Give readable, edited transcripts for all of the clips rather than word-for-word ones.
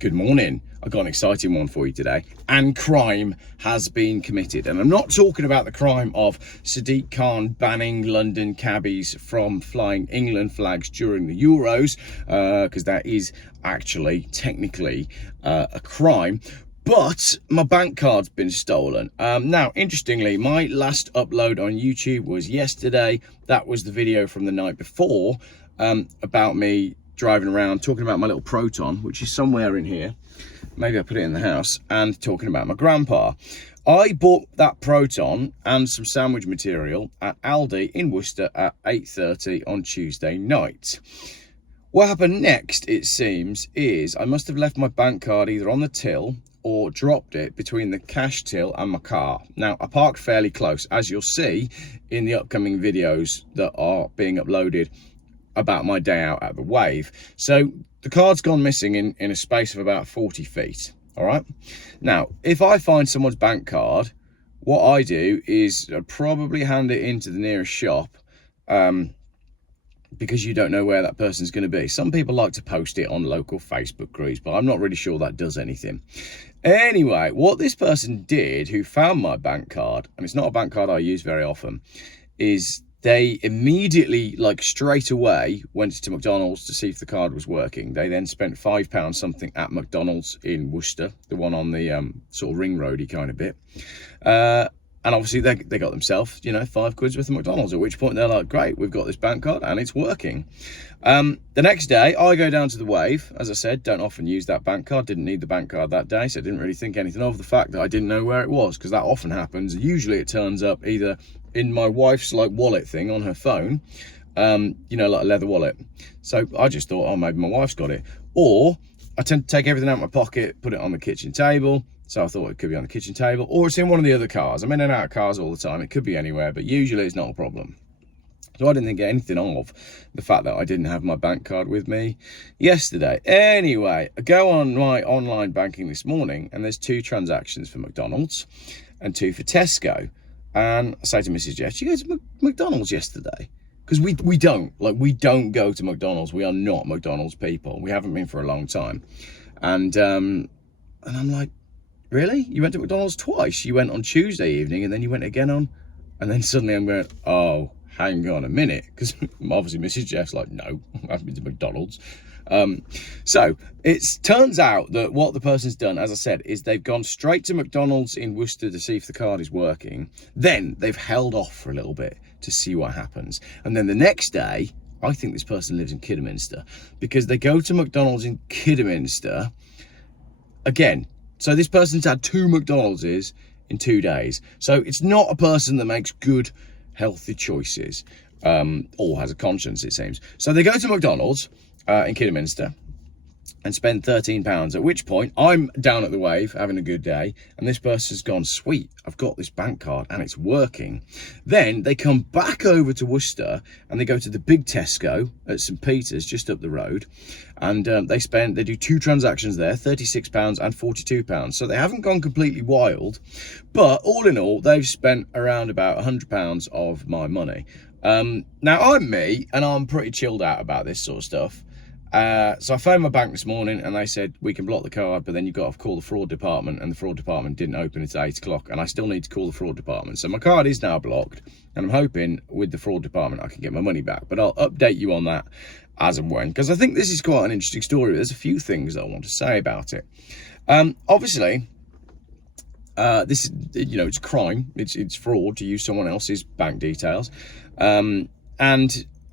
Good morning. I've got an exciting one for you today. And crime has been committed. And I'm not talking about the crime of Sadiq Khan banning London cabbies from flying England flags during the Euros, because that is actually technically a crime. But my bank card's been stolen. Now, interestingly, my last upload on YouTube was yesterday. That was the video from the night before about me driving around talking about my little Proton, which is somewhere in here. Maybe I put it in the house, and talking about my grandpa. I bought that Proton and some sandwich material at Aldi in Worcester at 8:30 on Tuesday night. What happened next, it seems, is I must have left my bank card either on the till or dropped it between the cash till and my car. Now, I parked fairly close, as you'll see in the upcoming videos that are being uploaded about my day out at the Wave. So the card's gone missing in a space of about 40 feet. All right. Now, if I find someone's bank card, what I do is probably hand it into the nearest shop, because you don't know where that person's going to be. Some people like to post it on local Facebook groups, but I'm not really sure that does anything. Anyway, what this person did, who found my bank card, and it's not a bank card I use very often, is they immediately, like straight away, went to McDonald's to see if the card was working. They then spent £5 something at McDonald's in Worcester, the one on the sort of ring roady kind of bit. And obviously they got themselves, £5 worth of McDonald's, at which point they're like, great, we've got this bank card and it's working. The next day, I go down to the Wave. As I said, don't often use that bank card. Didn't need the bank card that day, so I didn't really think anything of the fact that I didn't know where it was, because that often happens. Usually it turns up either in my wife's wallet thing on her phone, like a leather wallet. So I just thought, oh, maybe my wife's got it. Or I tend to take everything out of my pocket, put it on the kitchen table. So I thought it could be on the kitchen table, or it's in one of the other cars. I'm in and out of cars all the time. It could be anywhere, but usually it's not a problem. So I didn't think anything of the fact that I didn't have my bank card with me yesterday. Anyway, I go on my online banking this morning, and there's 2 transactions for McDonald's and 2 for Tesco. And I say to Mrs. Geoff, did you go to McDonald's yesterday? Because we don't go to McDonald's. We are not McDonald's people. We haven't been for a long time. And I'm like, really? You went to McDonald's twice? You went on Tuesday evening, and then you went again on... And then suddenly I'm going, oh, hang on a minute. Because obviously Mrs. Jeff's like, no, I haven't been to McDonald's. So it turns out that what the person's done, as I said, is they've gone straight to McDonald's in Worcester to see if the card is working. Then they've held off for a little bit to see what happens. And then the next day, I think this person lives in Kidderminster, because they go to McDonald's in Kidderminster again. So this person's had 2 McDonald's in 2 days. So it's not a person that makes good, healthy choices, or has a conscience, it seems. So they go to McDonald's in Kidderminster and spend £13, at which point I'm down at the Wave having a good day, and this person's gone, sweet, I've got this bank card and it's working. Then they come back over to Worcester and they go to the big Tesco at St Peter's, just up the road, and they do 2 transactions there, £36 and £42. So they haven't gone completely wild, but all in all they've spent around about £100 of my money. Now I'm me, and I'm pretty chilled out about this sort of stuff. So I phoned my bank this morning, and they said we can block the card, but then you've got to call the fraud department, and the fraud department didn't open until 8 o'clock, and I still need to call the fraud department. So my card is now blocked, and I'm hoping with the fraud department I can get my money back, but I'll update you on that as and when, because I think this is quite an interesting story. There's a few things that I want to say about it. Obviously, this is, it's a crime. It's fraud to use someone else's bank details, and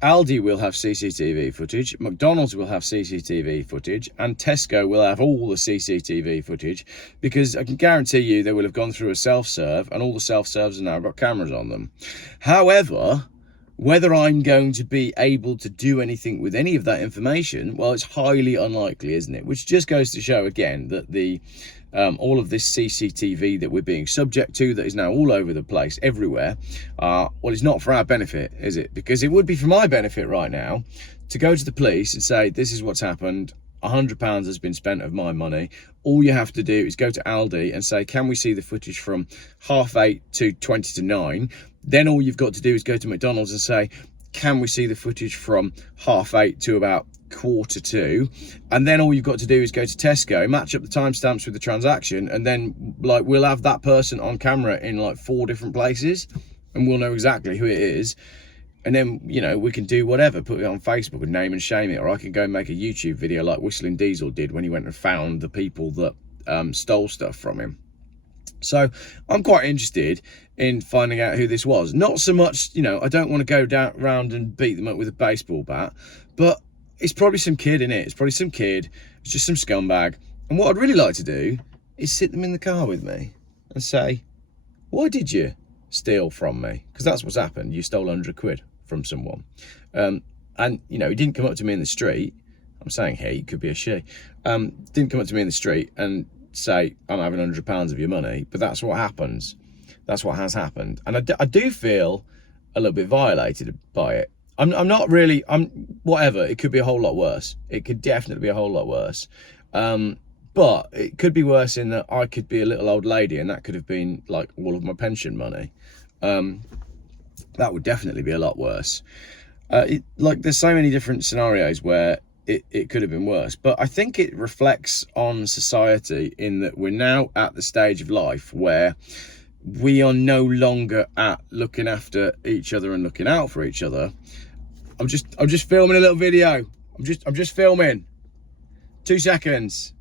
Aldi will have CCTV footage, McDonald's will have CCTV footage, and Tesco will have all the CCTV footage, because I can guarantee you they will have gone through a self-serve, and all the self-serves have now got cameras on them. However, whether I'm going to be able to do anything with any of that information, well, it's highly unlikely, isn't it? Which just goes to show again that the all of this CCTV that we're being subject to, that is now all over the place, everywhere, well, it's not for our benefit, is it? Because it would be for my benefit right now to go to the police and say, this is what's happened, £100 has been spent of my money. All you have to do is go to Aldi and say, can we see the footage from 8:30 to 20 to 9? Then all you've got to do is go to McDonald's and say, can we see the footage from 8:30 to about 2:45, and then all you've got to do is go to Tesco, match up the timestamps with the transaction, and then like we'll have that person on camera in like 4 different places, and we'll know exactly who it is. And then, you know, we can do whatever, put it on Facebook and name and shame it, or I can go and make a YouTube video like Whistling Diesel did when he went and found the people that stole stuff from him. So I'm quite interested in finding out who this was. Not so much, you know, I don't want to go down round and beat them up with a baseball bat, but it's probably some kid in it. It's probably some kid. It's just some scumbag. And what I'd really like to do is sit them in the car with me and say, why did you steal from me? Because that's what's happened. You stole 100 quid from someone. And, you know, he didn't come up to me in the street. I'm saying he, could be a she. Didn't come up to me in the street and say, I'm having £100 of your money. But that's what happens. That's what has happened. And I do feel a little bit violated by it. I'm not really, whatever. It could be a whole lot worse. It could definitely be a whole lot worse. But it could be worse in that I could be a little old lady and that could have been like all of my pension money. That would definitely be a lot worse. Like there's so many different scenarios where it could have been worse, but I think it reflects on society in that we're now at the stage of life where we are no longer at looking after each other and looking out for each other. I'm just filming a little video. I'm just filming. 2 seconds.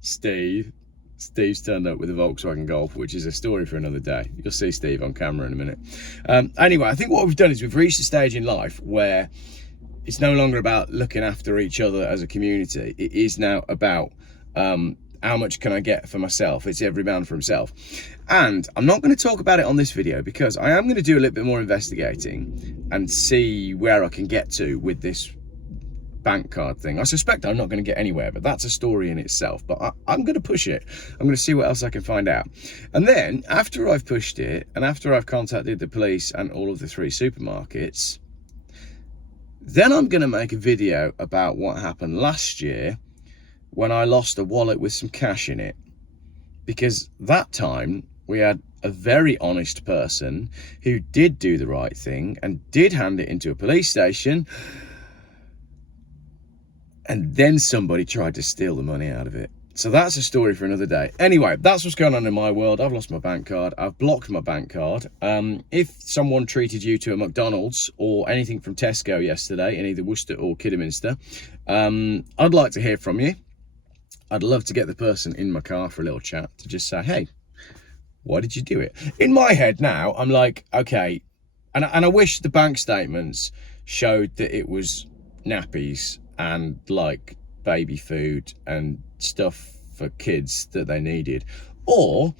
Steve's turned up with a Volkswagen Golf, which is a story for another day. You'll see Steve on camera in a minute. Anyway, I think what we've done is we've reached a stage in life where it's no longer about looking after each other as a community. It is now about how much can I get for myself. It's every man for himself. And I'm not going to talk about it on this video because I am going to do a little bit more investigating and see where I can get to with this bank card thing. I suspect I'm not going to get anywhere, but that's a story in itself. But I'm going to push it. I'm going to see what else I can find out. And then after I've pushed it and after I've contacted the police and all of the 3 supermarkets, then I'm going to make a video about what happened last year when I lost a wallet with some cash in it. Because that time we had a very honest person who did do the right thing and did hand it into a police station. And then somebody tried to steal the money out of it. So that's a story for another day. Anyway, that's what's going on in my world. I've lost my bank card. I've blocked my bank card. If someone treated you to a McDonald's or anything from Tesco yesterday in either Worcester or Kidderminster, I'd like to hear from you. I'd love to get the person in my car for a little chat to just say, hey, why did you do it? In my head now, I'm like, okay. And I wish the bank statements showed that it was nappies and like baby food and stuff for kids that they needed, or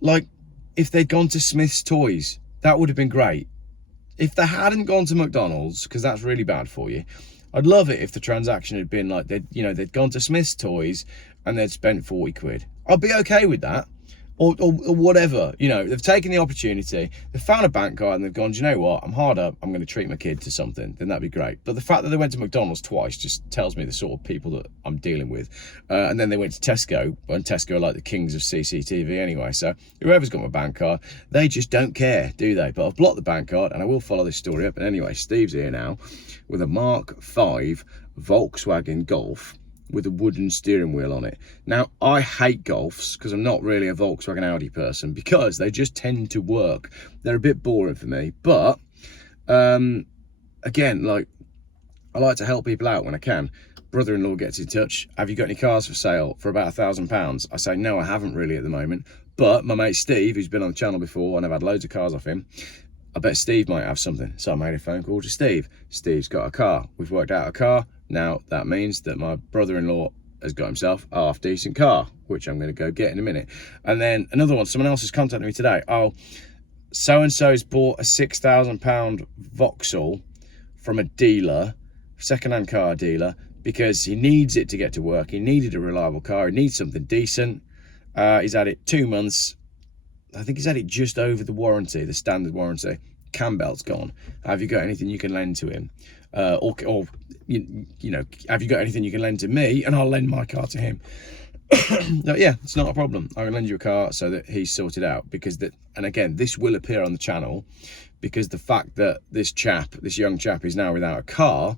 like if they'd gone to Smith's Toys, that would have been great. If they hadn't gone to McDonald's, because that's really bad for you, I'd love it if the transaction had been like they'd gone to Smith's Toys and they'd spent 40 quid. I'd be okay with that. Or whatever, you know, they've taken the opportunity, they've found a bank card and they've gone, do you know what, I'm hard up, I'm going to treat my kid to something, then that'd be great. But the fact that they went to McDonald's twice just tells me the sort of people that I'm dealing with. And then they went to Tesco, and Tesco are like the kings of CCTV anyway, so whoever's got my bank card, they just don't care, do they? But I've blocked the bank card and I will follow this story up. And anyway, Steve's here now with a Mark V Volkswagen Golf with a wooden steering wheel on it. Now, I hate Golfs because I'm not really a Volkswagen Audi person because they just tend to work. They're a bit boring for me, but again, like, I like to help people out when I can. Brother-in-law gets in touch, have you got any cars for sale for about £1,000? I say, no, I haven't really at the moment, but my mate Steve, who's been on the channel before and I've had loads of cars off him, I bet Steve might have something. So I made a phone call to Steve. Steve's got a car. We've worked out a car. Now, that means that my brother-in-law has got himself a half-decent car, which I'm going to go get in a minute. And then another one, someone else has contacted me today. Oh, so-and-so's bought a £6,000 Vauxhall from a dealer, second-hand car dealer, because he needs it to get to work. He needed a reliable car. He needs something decent. He's had it 2 months. I think he's had it just over the warranty, the standard warranty. Cam belt's gone. Have you got anything you can lend to him? Or you know, have you got anything you can lend to me and I'll lend my car to him? No, yeah, it's not a problem. I can lend you a car so that he's sorted out, because that, and again, this will appear on the channel because the fact that this young chap is now without a car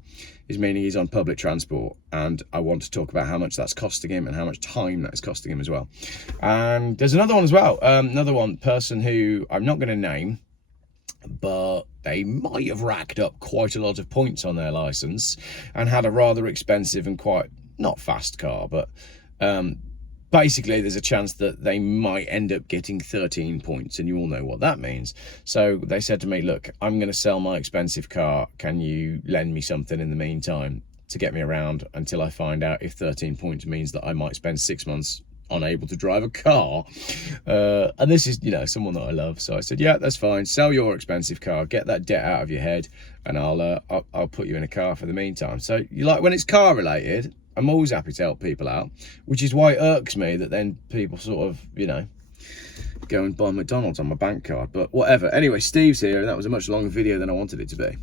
is meaning he's on public transport, and I want to talk about how much that's costing him and how much time that is costing him as well. And there's another one as well, person who I'm not going to name, but they might have racked up quite a lot of points on their license and had a rather expensive and quite not fast car, but basically there's a chance that they might end up getting 13 points, and you all know what that means. So they said to me, look, I'm going to sell my expensive car, can you lend me something in the meantime to get me around until I find out if 13 points means that I might spend 6 months unable to drive a car. And this is, you know, someone that I love, so I said, yeah, that's fine, sell your expensive car, get that debt out of your head, and I'll put you in a car for the meantime. So you like, when it's car related, I'm always happy to help people out, which is why it irks me that then people sort of, you know, go and buy McDonald's on my bank card, but whatever. Anyway, Steve's here, and that was a much longer video than I wanted it to be.